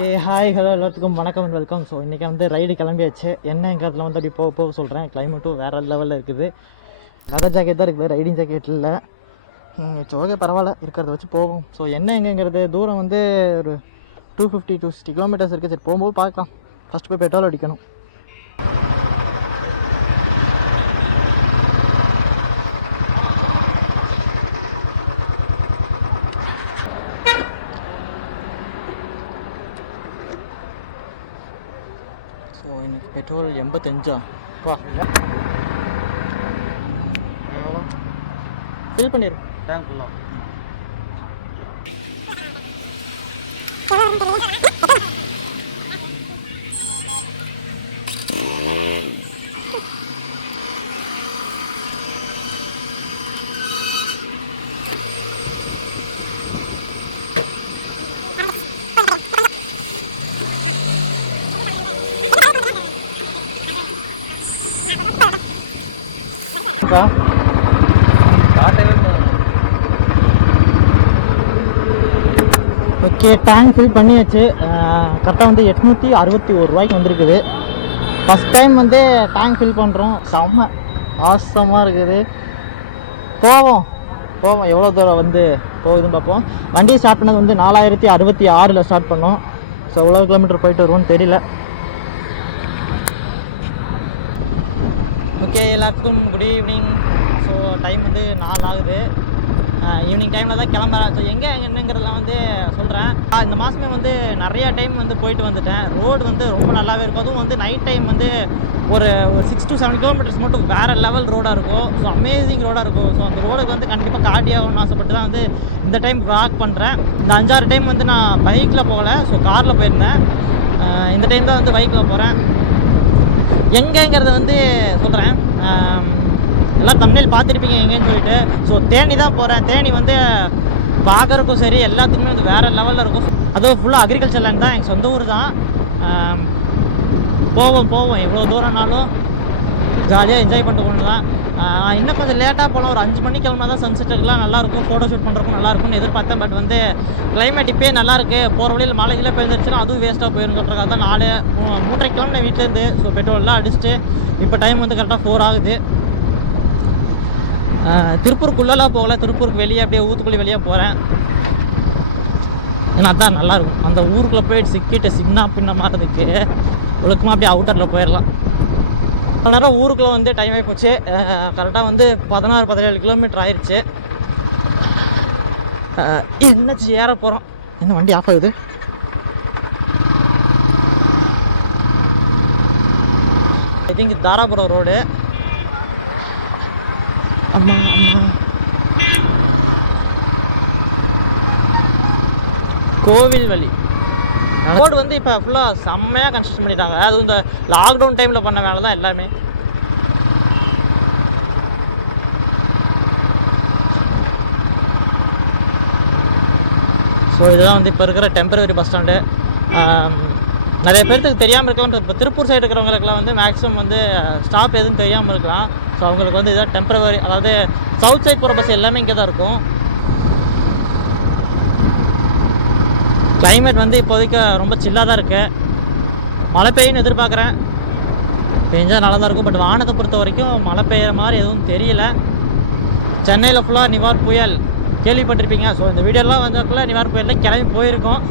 Okay hi hello எல்லாத்துக்கும் வணக்கம் and welcome. So இன்றைக்கி வந்து ரைடு கிளம்பியாச்சு. என்னங்கிறதுல வந்து அப்படி போக போக சொல்கிறேன். கிளைமேட்டும் வேறு லெவலில் இருக்குது. லெதர் ஜாக்கெட் தான் இருக்குது, ரைடிங் ஜாக்கெட் இல்லை. ஓகே பரவாயில்ல, இருக்கிறத வச்சு போகும். ஸோ என்ன எங்கேங்கிறது தூரம் வந்து ஒரு 250-260 கிலோமீட்டர்ஸ் இருக்குது. சரி போகும்போது பார்க்கலாம். ஃபஸ்ட்டு போய் பெட்ரோல் அடிக்கணும். ஸோ இன்னைக்கு பெட்ரோல் 85 வா ஃபில் பண்ணிடு டேங்க் ஃபுல்லாக. ஓகே டேங்க் ஃபில் பண்ணியாச்சு. கரெக்டாக வந்து 861 ரூபாய்க்கு வந்திருக்குது. ஃபஸ்ட் டைம் வந்து டேங்க் ஃபில் பண்ணுறோம். செம்ம ஆசமாக இருக்குது. போவோம் எவ்வளோ தூரம் வந்து போகுதுன்னு பார்ப்போம். வண்டியை ஸ்டார்ட் பண்ணது வந்து 4066 ஸ்டார்ட் பண்ணோம். ஸோ எவ்வளோ கிலோமீட்டர் போயிட்டு வருவோன்னு தெரியல. ஓகே எல்லாத்துக்கும் குட் ஈவினிங். ஸோ டைம் வந்து 4 ஆகுது. ஈவினிங் டைமில் தான் கிளம்புறேன். ஸோ எங்கே என்னங்கிறதுலாம் வந்து சொல்கிறேன். இந்த மாதமே வந்து நிறையா டைம் வந்து போயிட்டு வந்துட்டேன். ரோடு வந்து ரொம்ப நல்லாவே இருக்கும். அதுவும் வந்து நைட் டைம் வந்து ஒரு 6 to 7 கிலோமீட்டர்ஸ் மட்டும் வேறு லெவல் ரோடாக இருக்கும். ஸோ அமேசிங் ரோடாக இருக்கும். ஸோ அந்த ரோடுக்கு வந்து கண்டிப்பாக காட்டியாகணும்னு ஆசைப்பட்டு தான் வந்து இந்த டைம் வாக் பண்ணுறேன். இந்த 5-6 டைம் வந்து நான் பைக்கில் போகலை, ஸோ காரில் போயிருந்தேன். இந்த டைம் தான் வந்து பைக்கில் போகிறேன். எங்கேங்கிறத வந்து சொல்கிறேன். எல்லாம் தமிழில் பார்த்துருப்பீங்க எங்கேன்னு சொல்லிட்டு. ஸோ தேனி தான் போகிறேன். தேனி வந்து பார்க்குறக்கும் சரி எல்லாத்துக்குமே வந்து வேறு லெவலில் இருக்கும். அதுவும் ஃபுல்லாக அக்ரிகல்ச்சர் லேண்ட் தான். எங்கள் சொந்த ஊர் தான். போவோம் எவ்வளோ தூரம்னாலும் ஜாலியாக என்ஜாய் பண்ணிட்டு போகணும் தான். இன்னும் கொஞ்சம் லேட்டாக போகலாம். ஒரு 5 மணிக்கு கிளம்புனா தான் சன்செட்டுக்கெலாம் நல்லாயிருக்கும். ஃபோட்டோ ஷூட் பண்ணுறக்கும் நல்லாயிருக்கும்னு எதிர்பார்த்தேன். பட் வந்து கிளைமேட் இப்போயே நல்லாயிருக்கு. போகிற வழியில் மழை கீழே பெய்ஞ்சிருச்சுன்னா அதுவும் வேஸ்ட்டாக போயிருக்கிறதுக்காக தான் 3:30 கிலோமீட்டர் வீட்டிலேருந்து. ஸோ பெட்ரோல்லாம் அடிச்சுட்டு இப்போ டைம் வந்து கரெக்டாக 4 ஆகுது. திருப்பூருக்குள்ளெல்லாம் போகல, திருப்பூருக்கு வெளியே அப்படியே ஊத்துக்குள்ளி வெளியே போகிறேன். ஏன்னா அதான் நல்லாயிருக்கும். அந்த ஊருக்குள்ளே போயிட்டு சிக்கிட்டு சிக்னா பின்ன மாறதுக்கு ஒழுக்கமாக அப்படியே அவுட்டரில் போயிடலாம். அவ்வளோ நேரம் ஊருக்குள்ளே வந்து டைம் ஆகி போச்சு. கரெக்டாக வந்து 16-17 கிலோமீட்டர் ஆயிடுச்சு. என்னச்சு ஏற போகிறோம். என்ன வண்டி ஆஃப் ஆகுது? I think Dharapuram road. அம்மா கோவில் வழி ரோடு வந்து இப்போ ஃபுல்லாக செம்மையாக கன்ஸ்ட்ரக்ஷன் பண்ணிட்டாங்க. அதுவும் இந்த லாக்டவுன் டைமில் பண்ண வேலை தான் எல்லாமே. ஸோ இதுதான் வந்து இப்போ இருக்கிற டெம்பரவரி பஸ் ஸ்டாண்டு. நிறைய பேருக்கு தெரியாமல் இருக்கலாம். இப்போ திருப்பூர் சைடு இருக்கிறவங்களுக்குலாம் வந்து மேக்ஸிமம் வந்து ஸ்டாப் எதுவும் தெரியாமல் இருக்கலாம். ஸோ அவங்களுக்கு வந்து இதுதான் டெம்பரவரி. அதாவது சவுத் சைட் போகிற பஸ் எல்லாமே இங்கே தான் இருக்கும். கிளைமேட் வந்து இப்போதைக்கு ரொம்ப சில்லாக தான் இருக்குது. மழை பெய்யுன்னு எதிர்பார்க்குறேன். பெஞ்சால் நல்லா தான் இருக்கும். பட் வானத்தை பொறுத்த வரைக்கும் மழை பெய்கிற மாதிரி எதுவும் தெரியல. சென்னையில் ஃபுல்லாக நிவார் புயல் கேள்விப்பட்டிருப்பீங்க. ஸோ இந்த வீடியோலாம் வந்ததுக்குள்ள நிவார் புயலில் கிளம்பி போயிருக்கோம்.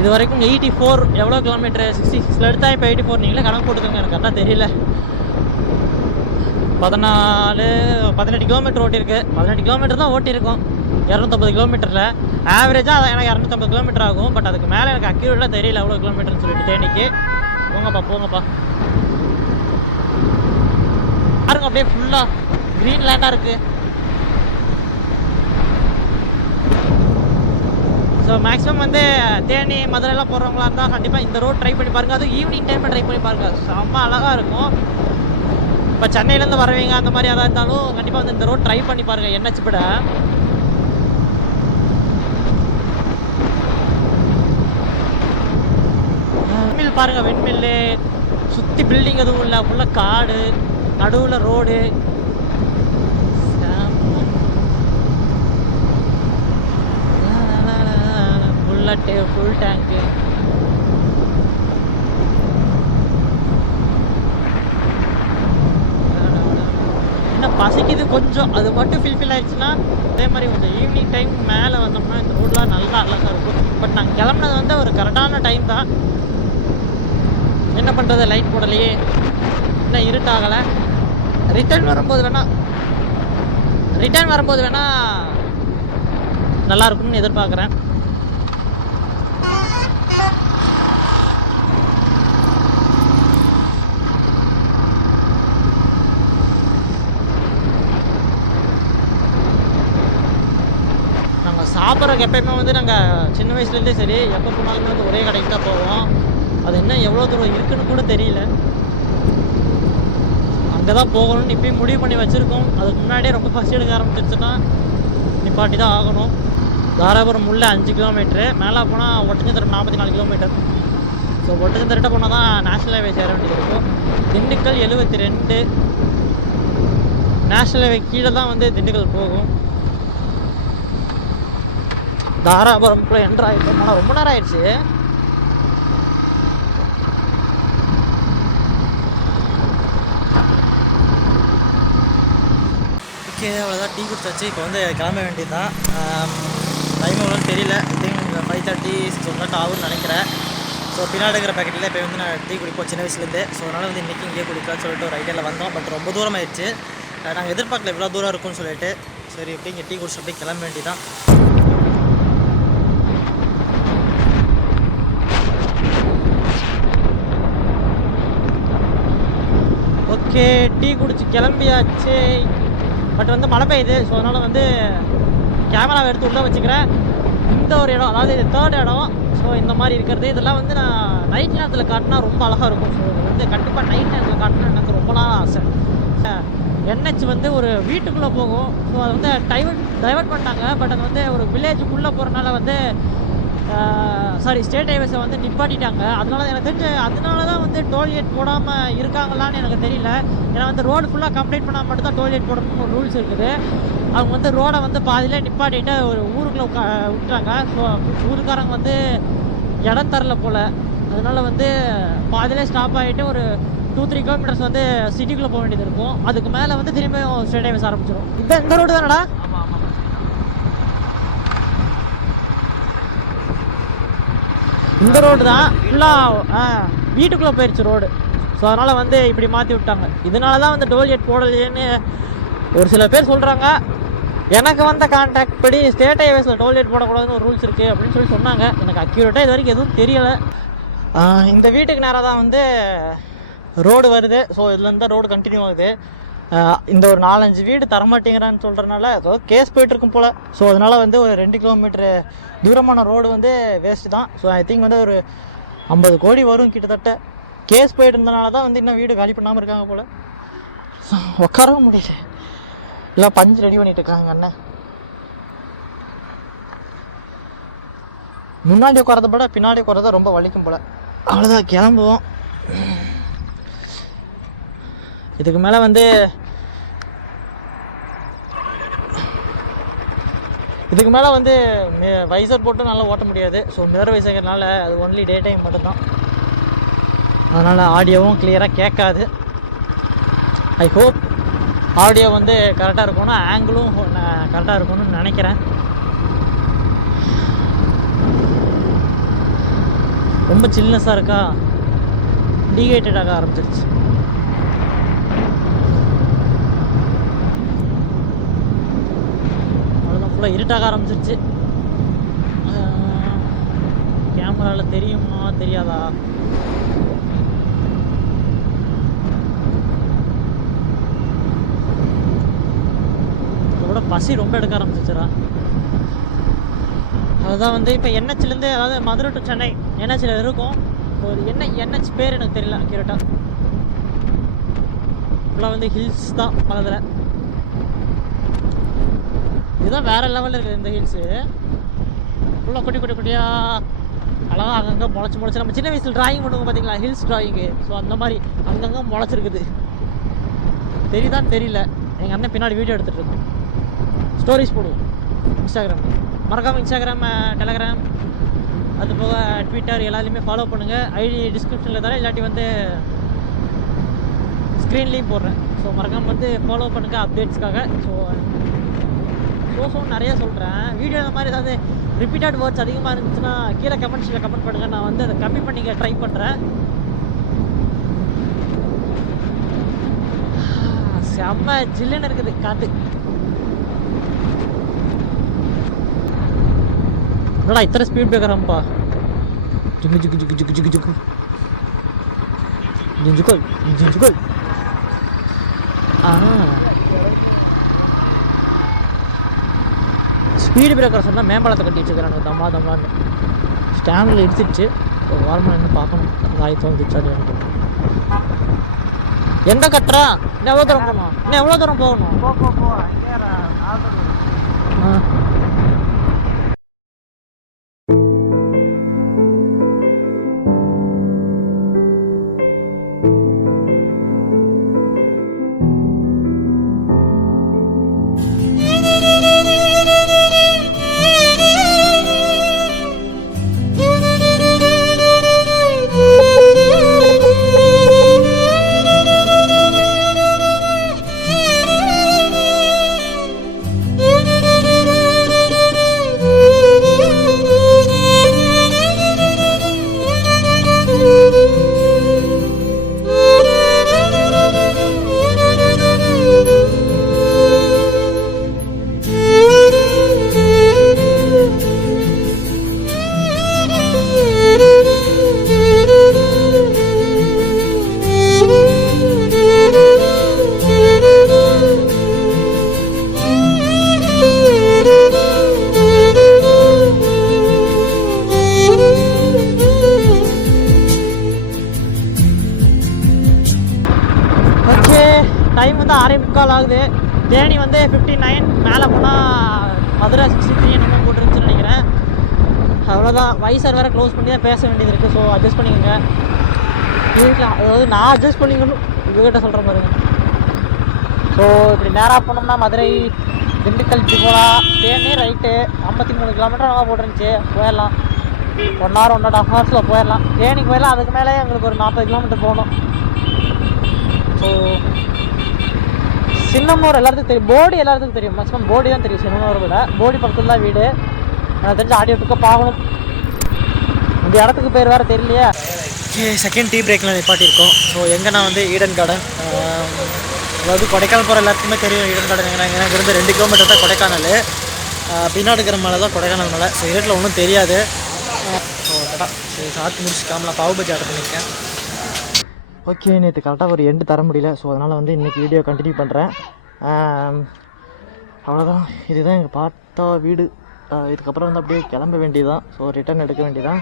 இது வரைக்கும் 84 எவ்வளோ கிலோமீட்டரு 66 எடுத்தால் இப்போ 84 நீங்களே கணக்கு போட்டுக்கோங்க. எனக்கு கரெக்டாக தெரியல. 18 கிலோமீட்டர் ஓட்டியிருக்கு. 18 கிலோமீட்டர் தான் ஓட்டியிருக்கோம் 250 கிலோமீட்டரில். ஆவரேஜாக அதை எனக்கு 250 கிலோமீட்டர் ஆகும். பட் அதுக்கு மேலே எனக்கு அக்யூரேட்டாக தெரியல எவ்வளோ கிலோமீட்டர்னு சொல்லிட்டு. தேனிக்கு போங்கப்பா பாருங்க, அப்படியே ஃபுல்லாக க்ரீன் லேண்டாக இருக்குது. ஸோ மேக்ஸிமம் வந்து தேனி மதுரைலாம் போகிறவங்களா இருந்தால் கண்டிப்பாக இந்த ரோட் ட்ரை பண்ணி பாருங்கள். அதுவும் ஈவினிங் டைமில் ட்ரை பண்ணி பாருங்கள். செம்ம அழகாக இருக்கும். இப்போ சென்னையிலேருந்து வரவீங்க அந்த மாதிரி எதாக இருந்தாலும் கண்டிப்பாக வந்து இந்த ரோட் ட்ரை பண்ணி பாருங்கள். NH விட வெண்மில் பாருங்கள். வெண்மில் சுற்றி பில்டிங் எதுவும் இல்லை, ஃபுல்லாக காடு, நடுவில் ரோடு. ஃப்ளாட்டு ஃபுல் டேங்க்கு. என்ன பசிக்குது கொஞ்சம், அது மட்டும் ஃபில்ஃபில் ஆயிடுச்சுன்னா அதே மாதிரி கொஞ்சம் ஈவினிங் டைம் மேலே வந்தோம்னா இந்த ரோடெலாம் நல்லா அழகாக இருக்கும். பட் நாங்கள் கிளம்புனது வந்து ஒரு கரெக்டான டைம் தான். என்ன பண்ணுறது, லைட் போடலையே, இன்னும் இருட்டாகலை. ரிட்டர்ன் வரும்போது வேணால் நல்லா இருக்கும்னு எதிர்பார்க்குறேன். நாங்கள் சாப்பிட்றக்கு எப்பயுமே வந்து நாங்கள் சின்ன வயசுலேருந்தே சரி, எப்போ போனாலுமே வந்து ஒரே கடைக்கு தான் போவோம். அது இன்னும் எவ்வளோ தூரம் இருக்குன்னு கூட தெரியல. அங்கே தான் போகணும்னு இப்பயும் முடிவு பண்ணி வச்சுருக்கோம். அதுக்கு முன்னாடியே ரொம்ப பசி எடுக்க ஆரம்பிச்சிருச்சுன்னா நிப்பாட்டி தான் ஆகணும். தாராபுரம் உள்ள 5 கிலோமீட்ரு, மேலே போனால் ஒட்டஞ்சத்திரம் 44 கிலோமீட்டர். ஸோ ஒட்டஞ்சத்திரட்ட போனால் தான் நேஷ்னல் ஹைவே சேர வேண்டியது இருக்கும். திண்டுக்கல் 72, நேஷ்னல் ஹைவே கீழே தான் வந்து திண்டுக்கல் போகும். தாராபுரம்குள்ளே என்ட்ரு ஆகிட்டோம். ஆனால் ரொம்ப நேரம் ஆயிடுச்சு. ஓகே, அவ்வளோதான், டீ குடிச்சாச்சு. இப்போ வந்து கிளம்ப வேண்டியது தான். டைம் எவ்வளோன்னு தெரியல. திங்க் 5:30 6 ஆகும்னு நினைக்கிறேன். ஸோ பின்னாடி இருக்கிற பேக்கெட்டில் இப்போ வந்து நான் டீ குடிப்போம் சின்ன வயசுலேருந்து. ஸோ அதனால் வந்து இன்றைக்கி இங்கேயே குடிக்கலாம்னு சொல்லிட்டு ஒரு ஐடியாவில் வந்தோம். பட் ரொம்ப தூரம் ஆயிடுச்சு. நாங்கள் எதிர்பார்க்கல இவ்வளோ தூரம் இருக்கும்னு சொல்லிட்டு. சரி, இப்படி இங்கே டீ குடிச்சு அப்படியே கிளம்ப வேண்டியதான். ஓகே, டீ குடிச்சு கிளம்பியாச்சு. பட் வந்து மழை பெய்யுது. ஸோ அதனால் வந்து கேமராவை எடுத்து உள்ளே வச்சுக்கிறேன். இந்த ஒரு இடம், அதாவது இது 3rd இடம். ஸோ இந்த மாதிரி இருக்கிறது இதெல்லாம் வந்து நான் நைட் நேரத்தில் காட்டினா ரொம்ப அழகாக இருக்கும். ஸோ இது வந்து கண்டிப்பாக நைட் நேரத்தில் காட்டினா எனக்கு ரொம்ப நாள் ஆசை. NH வந்து ஒரு வீட்டுக்குள்ளே போகும். ஸோ அதை வந்து டைவர்ட் பண்ணிட்டாங்க. பட் அது வந்து ஒரு வில்லேஜுக்குள்ளே போகிறனால வந்து ஸ்டேட் ஹைவேஸை வந்து நிப்பாட்டிட்டாங்க. அதனால எனக்கு தெரிஞ்சு அதனால தான் வந்து டோல்கேட் போடாமல் இருக்காங்களான்னு எனக்கு தெரியல. ஏன்னா வந்து ரோடு ஃபுல்லாக கம்ப்ளீட் பண்ணால் மட்டும் தான் டோல்கேட் போடணும்னு ஒரு ரூல்ஸ் இருக்குது. அவங்க வந்து ரோடை வந்து பாதியிலே நிப்பாட்டிட்டு ஒரு ஊருக்குள்ளே விட்டுறாங்க. ஸோ ஊருக்காரங்க வந்து இடம் தரல போல். அதனால வந்து பாதியிலே ஸ்டாப் ஆகிட்டு ஒரு 2-3 கிலோமீட்டர்ஸ் வந்து சிட்டிக்குள்ளே போக வேண்டியது இருக்கும். அதுக்கு மேலே வந்து திரும்பியும் ஸ்டேட் ஹைவேஸ் ஆரம்பிச்சிடும். இந்த ரோடு தானடா? இந்த ரோடு தான் ஃபுல்லாக வீட்டுக்குள்ளே போயிடுச்சு ரோடு. ஸோ அதனால் வந்து இப்படி மாற்றி விட்டாங்க. இதனால தான் வந்து டோல்கேட் போடலையேன்னு ஒரு சில பேர் சொல்கிறாங்க. எனக்கு வந்த கான்டாக்ட் படி ஸ்டேட் ஹைவேஸில் டோல்கேட் போடக்கூடாதுன்னு ஒரு ரூல்ஸ் இருக்குது அப்படின்னு சொல்லி சொன்னாங்க. எனக்கு அக்யூரேட்டாக இது வரைக்கும் எதுவும் தெரியலை. இந்த வீட்டுக்கு நேராக தான் வந்து ரோடு வருது. ஸோ இதுலேருந்து தான் ரோடு கண்டினியூ ஆகுது. இந்த ஒரு 4-5 வீடு தரமாட்டேங்கிறான்னு சொல்கிறனால ஏதோ கேஸ் போய்ட்டுருக்கும் போல். ஸோ அதனால் வந்து ஒரு 2 கிலோமீட்டரு தூரமான ரோடு வந்து வேஸ்ட்டு தான். ஸோ ஐ திங்க் வந்து ஒரு 50 கோடி வரும் கிட்டத்தட்ட. கேஸ் போயிட்டு இருந்தனால தான் வந்து இன்னும் வீடு காலி பண்ணாமல் இருக்காங்க போல். உட்காரவும் முடியல, இல்லை பஞ்சு ரெடி பண்ணிட்டு இருக்காங்க அண்ணன். முன்னாடி உட்காரத விட பின்னாடி உட்காரத ரொம்ப வலிக்கும் போல். அவ்வளோதான், கிளம்புவோம். இதுக்கு மேலே வந்து வைசர் போட்டு நல்லா ஓட்ட முடியாது. ஸோ மிரர் வைசர்னால அது ஒன்லி டே டைம் மட்டும்தான். அதனால் ஆடியோவும் கிளியராக கேட்காது. ஐ ஹோப் ஆடியோ வந்து கரெக்டாக இருக்கணும், ஆங்கிளும் கரெக்டாக இருக்கணும்னு நினைக்கிறேன். ரொம்ப சில்னஸாக இருக்கா, டீஹைட்ரேட் ஆக ஆரம்பிச்சிருச்சு. அவ்வளோதான், ஃபுல்லாக இருட்டாக ஆரம்பிச்சிருச்சு. கேமராவில் தெரியுமா தெரியாதா? அதோட பசி ரொம்ப எடுக்க ஆரம்பிச்சிச்சுரா. அதுதான் வந்து இப்போ NHலேருந்து, அதாவது மதுரை டு சென்னை NHல இருக்கும். ஒரு NH பேர் எனக்கு தெரியல அக்யூரேட்டாக. ஃபுல்லாக வந்து ஹில்ஸ் தான் பக்கத்தில். இதுதான் வேறு லெவலில் இருக்குது இந்த ஹில்ஸு. ஃபுல்லாக குட்டி குட்டி குட்டியாக அழகாக அங்கங்கே முளைச்சி நம்ம சின்ன வயசில் ட்ராயிங் பண்ணுவோம் பார்த்தீங்களா, ஹில்ஸ் ட்ராயிங்கு. ஸோ அந்த மாதிரி அங்கங்கே முளைச்சிருக்குது. தெரியுதான்னு தெரியல. எங்கள் அண்ணன் பின்னாடி வீடியோ எடுத்துகிட்டு இருக்கோம். ஸ்டோரிஸ் போடுவோம் இன்ஸ்டாகிராம். மறக்காமல் இன்ஸ்டாகிராம், டெலகிராம், அது போக ட்விட்டர் எல்லாத்தையுமே ஃபாலோ பண்ணுங்கள். ஐடி டிஸ்கிரிப்ஷனில் தரேன், இல்லாட்டி வந்து ஸ்க்ரீன்லேயும் போடுறேன். ஸோ மறக்காமல் வந்து ஃபாலோ பண்ணுங்கள் அப்டேட்ஸ்க்காக. ஸோ நிறையா சொல்கிறேன். வீடியோ இந்த மாதிரி ஏதாவது ரிப்பீட்டட் வேர்ட்ஸ் அதிகமாக இருந்துச்சுன்னா கீழே கமெண்ட்ஸில் கமெண்ட் பண்ணுங்கள். நான் வந்து அதை கம்மி பண்ணிக்க ட்ரை பண்ணுறேன். செம்ம ஜில்லுன்னு இருக்குது காற்று. என்னடா இத்தனை ஸ்பீட் பிரேக்கராம்பா. ஜிங்கு ஜிங்கு ஜிங்கு ஜிங்கு ஜிங்கு ஜிங்கு ஜிஞ்சுக்கோல் ஜிஞ்சுக்கோல். ஸ்பீடு பிரேக்கர் சொன்னால் மேம்பாலத்தை கட்டி வச்சுக்கிறாங்க தம்மா தம்மான்னு. ஸ்டாண்டில் இடிச்சிடுச்சு. ஒரு வாரமாக என்ன பார்க்கணும். வாய் தோந்துச்சு. அது எனக்கு எங்கே கட்டுறா? இன்னும் எவ்வளோ தூரம் போகணும்? இன்னும் எவ்வளோ தூரம் போகணும்? டைம் வந்து 6:45 ஆகுது. தேனி வந்து 59, மேலே போனால் மதுரை 63 என்னமோ போட்டுருந்துச்சுன்னு நினைக்கிறேன். அவ்வளோதான். வைசர் வேறு க்ளோஸ் பண்ணி தான் பேச வேண்டியது இருக்குது. ஸோ அட்ஜஸ்ட் பண்ணிக்கோங்க. வீட்டில் அதாவது நான் அட்ஜஸ்ட் பண்ணிக்கணும் இவங்ககிட்ட சொல்கிற பாருங்க. ஸோ இப்படி நேராக போனோம்னா மதுரை திண்டுக்கல் இப்படி போகலாம். தேனி ரைட்டு 53 கிலோமீட்டர் நல்லா போட்டுருந்துச்சு. போயிடலாம். 1 hour 1.5 hours போயிடலாம். தேனிக்கு போயிடலாம். அதுக்கு மேலே எங்களுக்கு ஒரு 40 கிலோமீட்டர் போகணும். ஸோ சின்னமூர் எல்லாத்துக்கும் தெரியும், போடி எல்லாத்துக்கும் தெரியும். மேக்ஸிமம் போடி தான் தெரியும், சின்னமூரை விட. போடி பக்கத்தில் தான் வீடு. எனக்கு தெரிஞ்ச ஆடியோ பிக்கப் பார்க்கணும். இந்த இடத்துக்கு பேர் வேறு தெரியலையே. செகண்ட் டீ பிரேக்கில் நிப்பாட்டியிருக்கோம். ஸோ எங்கன்னா வந்து ஈடன் கார்டன், அதாவது கொடைக்கானல் போகிற எல்லாத்துக்குமே தெரியும் ஈடன் கார்டன் எங்கன்னா. எனக்கு இருந்து 2 கிலோமீட்டர் தான் கொடைக்கானல். பின்னாடி இருக்கிற மலை தான் கொடைக்கானல் மலை. ஸோ இருட்டில் ஒன்றும் தெரியாது. ஸோ கரெக்டாக சரி சாப்பிட்டு முடிச்சுக்காமலாம் பாவு பஜ்ஜி ஆர்டர் பண்ணியிருக்கேன். ஓகே, நேற்று கரெக்டாக ஒரு எண்டு தர முடியல. ஸோ அதனால் வந்து இன்றைக்கி வீடியோ கண்டினியூ பண்ணுறேன். அவ்வளோதான். இதுதான் எங்கள் பார்த்தா வீடு. இதுக்கப்புறம் வந்து அப்படியே கிளம்ப வேண்டியதுதான். ஸோ ரிட்டர்ன் எடுக்க வேண்டியதான்.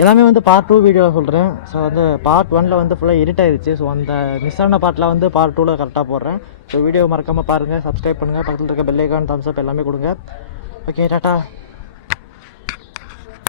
எல்லாமே வந்து பார்ட் 2 வீடியோவில் சொல்கிறேன். ஸோ வந்து பார்ட் 1 வந்து ஃபுல்லாக எடிட் ஆகிடுச்சு. ஸோ அந்த மிஸ் ஆன பார்ட்டில் வந்து பார்ட் 2 கரெக்டாக போடுறேன். ஸோ வீடியோ மறக்காமல் பாருங்கள், சப்ஸ்கிரைப் பண்ணுங்கள், பக்கத்தில் இருக்க பெல் ஐக்கான், தம்ஸ் அப் எல்லாமே கொடுங்க. Okay, tata.